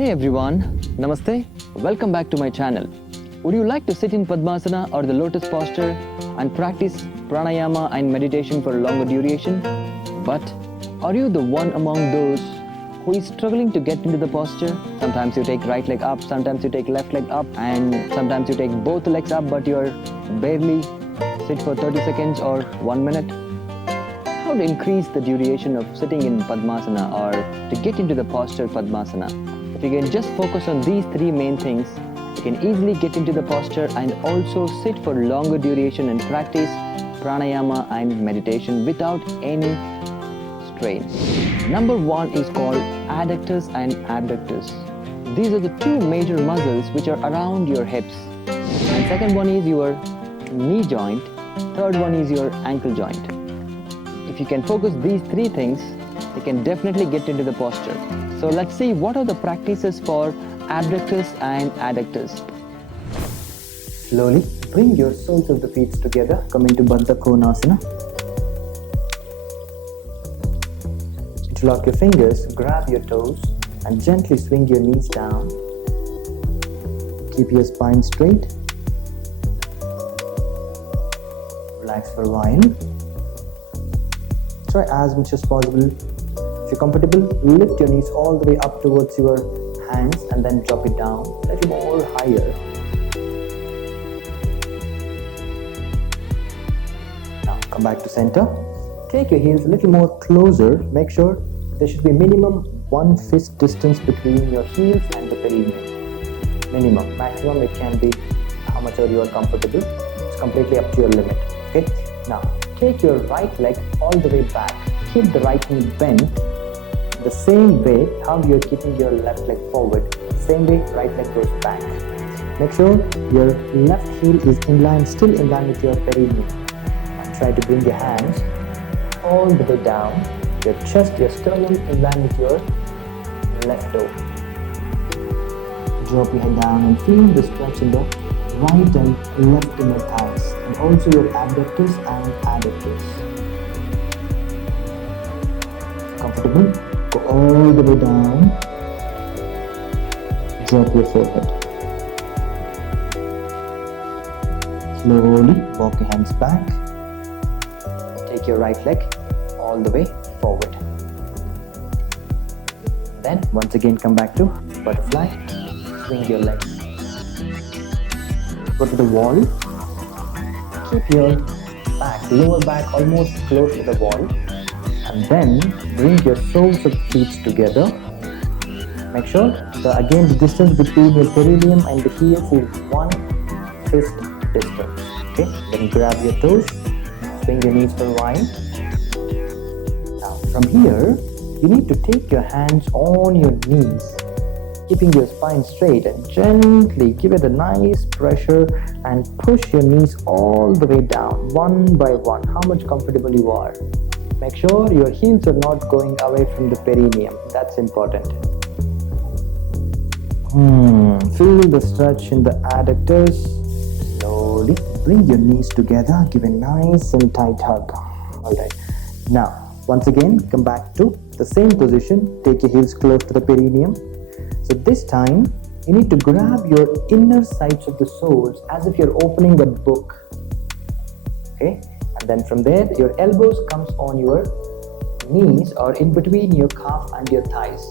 Hey everyone, Namaste, welcome back to my channel. Would you like to sit in Padmasana or the Lotus posture and practice pranayama and meditation for a longer duration? But are you the one among those who is struggling to get into the posture? Sometimes you take right leg up, sometimes you take left leg up, and sometimes you take both legs up but you're barely sit for 30 seconds or 1 minute. How to increase the duration of sitting in Padmasana or to get into the posture Padmasana? If you can just focus on these three main things, you can easily get into the posture and also sit for longer duration and practice pranayama and meditation without any strain. Number one is called adductors and abductors. These are the two major muscles which are around your hips. And second one is your knee joint. Third one is your ankle joint. If you can focus these three things, you can definitely get into the posture. So let's see what are the practices for abductors and adductors. Slowly bring your soles of the feet together. Come into Baddha Konasana. Interlock your fingers, grab your toes and gently swing your knees down. Keep your spine straight. Relax for a while. Try as much as possible. If you're comfortable, lift your knees all the way up towards your hands and then drop it down a little more higher. Now come back to center. Take your heels a little more closer. Make sure there should be minimum 1 fist distance between your heels and the perineum. Minimum. Maximum it can be how much you are comfortable. It's completely up to your limit. Okay. Now take your right leg all the way back. Keep the right knee bent. The same way how you are keeping your left leg forward, same way right leg goes back. Make sure your left heel is still in line with your perineum. And try to bring your hands all the way down, your chest, your sternum in line with your left toe. Drop your head down and feel the stretch in the right and left inner thighs and also your abductors and adductors. Comfortable? Go all the way down. Drop your forehead. Slowly walk your hands back. Take your right leg all the way forward. Then once again come back to butterfly. Swing your legs. Go to the wall. Keep your lower back almost close to the wall. And then bring your soles of the feet together. Make sure again the distance between your perineum and the heels is 1 fist distance. Okay, then grab your toes, swing your knees for a while. Now from here, you need to take your hands on your knees, keeping your spine straight and gently give it a nice pressure and push your knees all the way down, one by one, how much comfortable you are. Make sure your heels are not going away from the perineum. That's important. Feel the stretch in the adductors. Slowly bring your knees together. Give a nice and tight hug. Alright. Now, once again, come back to the same position. Take your heels close to the perineum. So this time, you need to grab your inner sides of the soles as if you're opening a book. Okay? And then from there, your elbows comes on your knees or in between your calf and your thighs.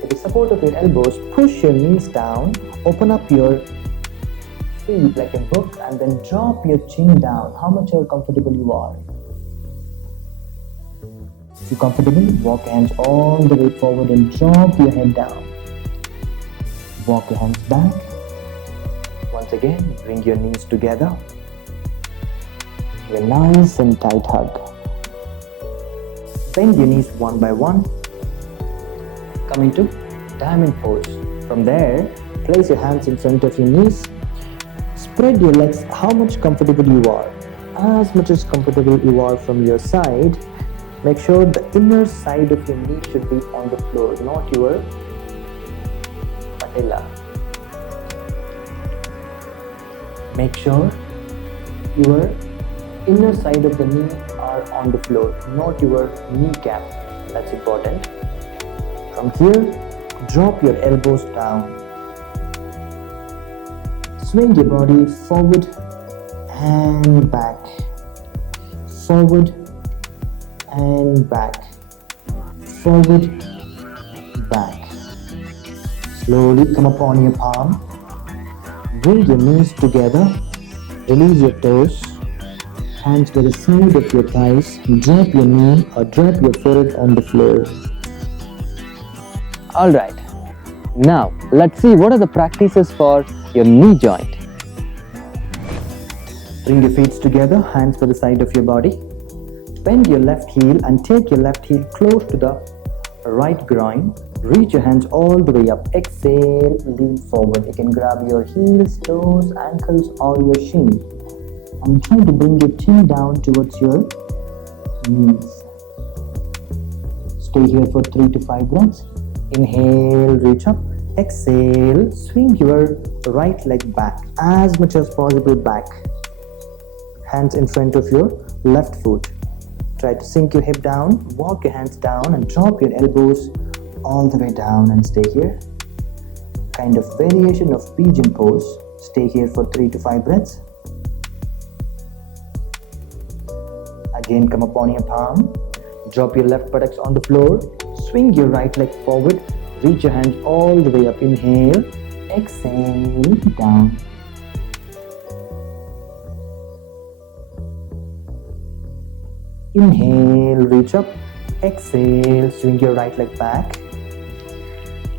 With the support of your elbows, push your knees down, open up your feet like a book and then drop your chin down. How much more comfortable you are. If you're comfortable, walk your hands all the way forward and drop your head down. Walk your hands back. Once again, bring your knees together. Give a nice and tight hug. Bend your knees one by one. Come into diamond pose. From there, place your hands in front of your knees. Spread your legs how much comfortable you are. As much as comfortable you are from your side. Make sure the inner side of your knee should be on the floor, not your patella. Make sure your inner side of the knee are on the floor, not your kneecap. That's important. From here, Drop your elbows down. Swing your body forward and back. Forward and back. Forward, back. Slowly come up on your palm. Bring your knees together. Release your toes. Hands by the side of your thighs. Drop your knee or drop your forehead on the floor. Alright, now let's see what are the practices for your knee joint. Bring your feet together, hands by the side of your body. Bend your left heel and take your left heel close to the right groin. Reach your hands all the way up. Exhale, lean forward. You can grab your heels, toes, ankles or your shin. And try to bring your chin down towards your knees. Stay here for 3 to 5 breaths. Inhale, reach up. Exhale, swing your right leg back as much as possible back. Hands in front of your left foot. Try to sink your hip down, walk your hands down and drop your elbows all the way down and stay here. Kind of variation of pigeon pose. Stay here for 3 to 5 breaths. Again, come up on your palm. Drop your left buttocks on the floor. Swing your right leg forward. Reach your hands all the way up. Inhale. Exhale. Down. Inhale. Reach up. Exhale. Swing your right leg back.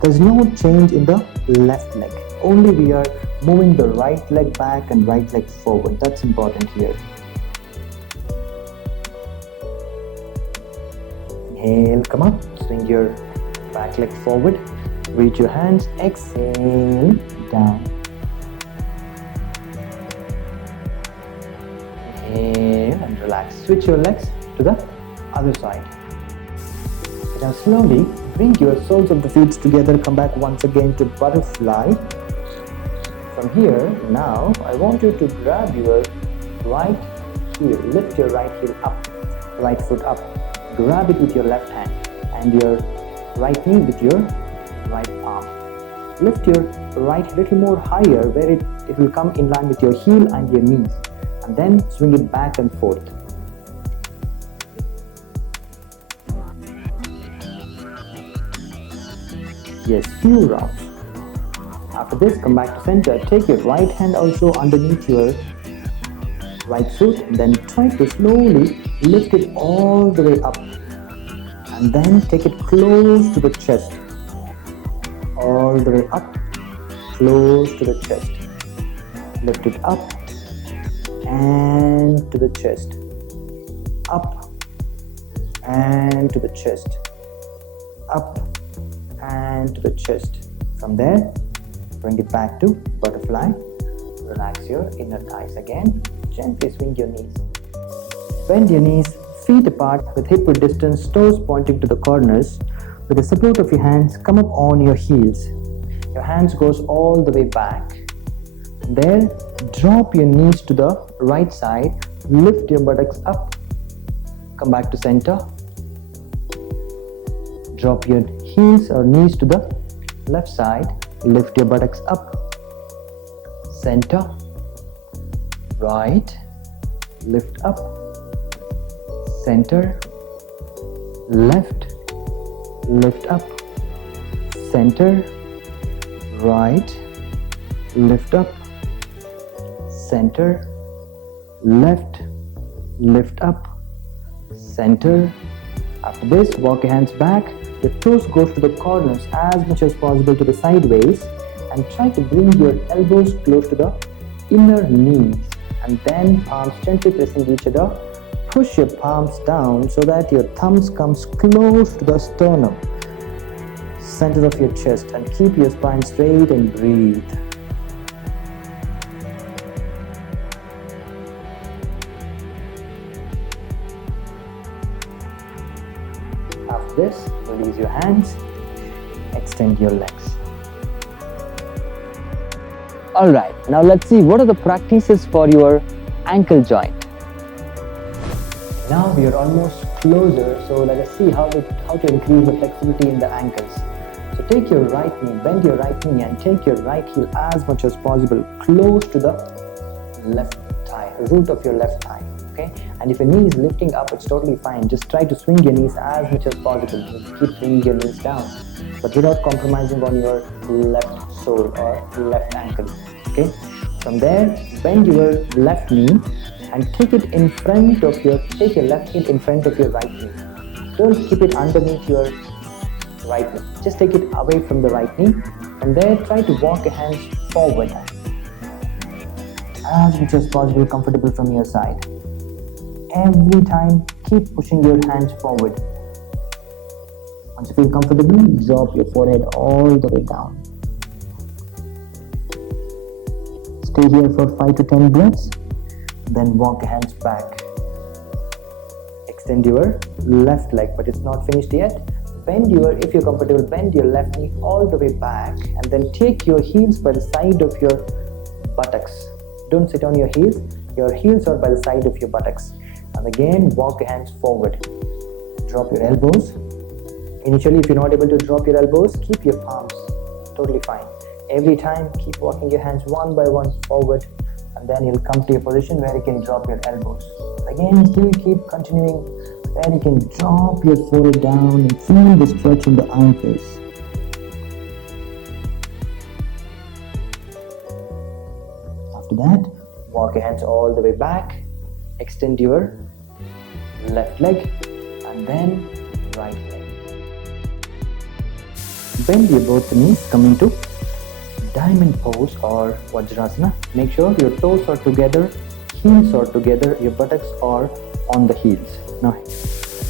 There's no change in the left leg. Only we are moving the right leg back and right leg forward. That's important here. Inhale, come up, swing your back leg forward, reach your hands, exhale, down. Inhale and relax. Switch your legs to the other side. Now slowly bring your soles of the feet together, come back once again to butterfly. From here, now I want you to grab your right heel, lift your right heel up, right foot up. Grab it with your left hand and your right knee with your right palm. Lift your right a little more higher where it will come in line with your heel and your knees. And then swing it back and forth. Yes, few rounds. After this, come back to center. Take your right hand also underneath your right foot. Then try to slowly lift it all the way up. And then take it close to the chest. All the way up, close to the chest. Lift it up and to the chest. Up and to the chest. Up and to the chest. From there, bring it back to butterfly. Relax your inner thighs again. Gently swing your knees. Bend your knees, feet apart with hip width distance, toes pointing to the corners. With the support of your hands, come up on your heels. Your hands goes all the way back. There, drop your knees to the right side. Lift your buttocks up. Come back to center. Drop your heels or knees to the left side. Lift your buttocks up. Center. Right. Lift up. Center. Left. Lift up. Center. Right. Lift up. Center. Left. Lift up. Center. After this, walk your hands back. Your toes goes to the corners as much as possible to the sideways, and try to bring your elbows close to the inner knees, and then palms gently pressing each other. Push your palms down so that your thumbs comes close to the sternum, center of your chest, and keep your spine straight and breathe. After this, release your hands, extend your legs. Alright, now let's see what are the practices for your ankle joint. Now we are almost closer, so let us see how to increase the flexibility in the ankles. So take your right knee, bend your right knee and take your right heel as much as possible close to the left thigh, root of your left thigh. Okay, and if your knee is lifting up, it's totally fine. Just try to swing your knees as much as possible. Just keep bringing your knees down, but without compromising on your left sole or left ankle. Okay, from there, bend your left knee and take it in front of your, take your left heel in front of your right knee. Don't keep it underneath your right knee. Just take it away from the right knee. From there, try to walk your hands forward as much as possible, comfortable from your side. Every time, keep pushing your hands forward. Once you feel comfortable, drop your forehead all the way down. Stay here for 5 to 10 breaths. Then walk your hands back. Extend your left leg, but it's not finished yet. Bend your, if you're comfortable, bend your left knee all the way back and then take your heels by the side of your buttocks. Don't sit on your heels are by the side of your buttocks. And again, walk your hands forward. Drop your elbows. Initially, if you're not able to drop your elbows, keep your palms. Totally fine. Every time, keep walking your hands one by one forward, and then you'll come to a position where you can drop your elbows. Again, still keep continuing, where you can drop your forehead down and feel the stretch in the ankles. After that, walk your hands all the way back, extend your left leg and then right leg. Bend your both knees, come into diamond pose or Vajrasana. Make sure your toes are together, heels are together, your buttocks are on the heels. Now,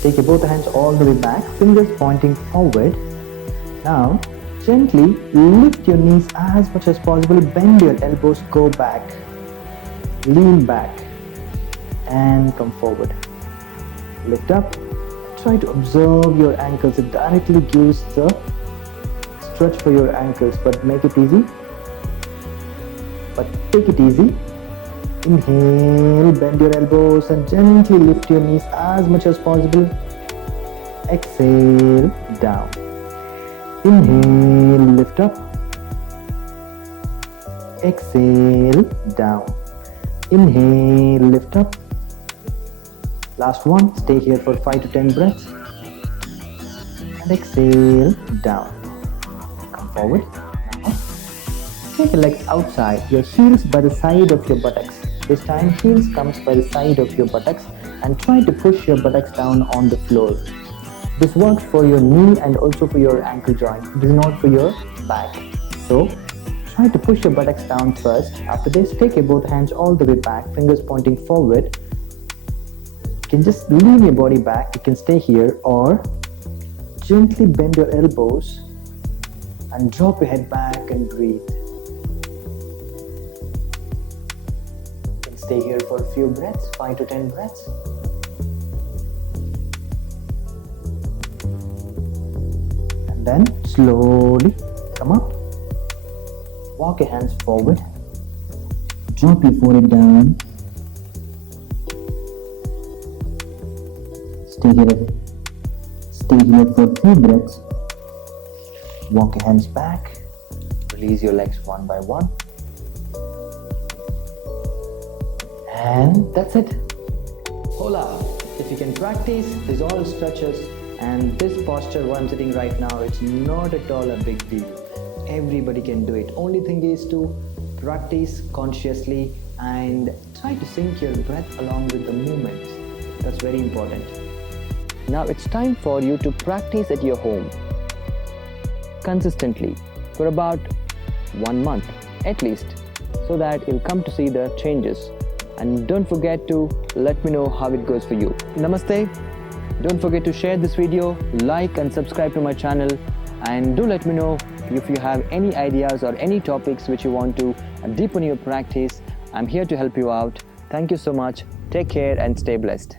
take your both hands all the way back, fingers pointing forward. Now, gently lift your knees as much as possible, bend your elbows, go back, lean back and come forward. Lift up, try to observe your ankles. It directly gives the stretch for your ankles, but make it easy. But take it easy. Inhale, bend your elbows and gently lift your knees as much as possible. Exhale, down. Inhale, lift up. Exhale, down. Inhale, lift up. Last one, stay here for 5 to 10 breaths. And exhale, down. Come forward. Now, take your legs outside, your heels by the side of your buttocks. This time, heels comes by the side of your buttocks and try to push your buttocks down on the floor. This works for your knee and also for your ankle joint. It is not for your back. So, try to push your buttocks down first. After this, take your both hands all the way back, fingers pointing forward. You can just lean your body back. You can stay here or gently bend your elbows and drop your head back and breathe. You can stay here for a few breaths, 5 to 10 breaths. And then slowly come up. Walk your hands forward. Drop your forehead down. Stay here for a few breaths. Walk your hands back. Release your legs one by one. And that's it. Hola! If you can practice these all stretches and this posture where I'm sitting right now, it's not at all a big deal. Everybody can do it. Only thing is to practice consciously and try to sync your breath along with the movements. That's very important. Now it's time for you to practice at your home consistently for about 1 month at least, so that you'll come to see the changes. And don't forget to let me know how it goes for you. Namaste. Don't forget to share this video, like and subscribe to my channel, and do let me know if you have any ideas or any topics which you want to deepen your practice. I'm here to help you out. Thank you so much. Take care and stay blessed.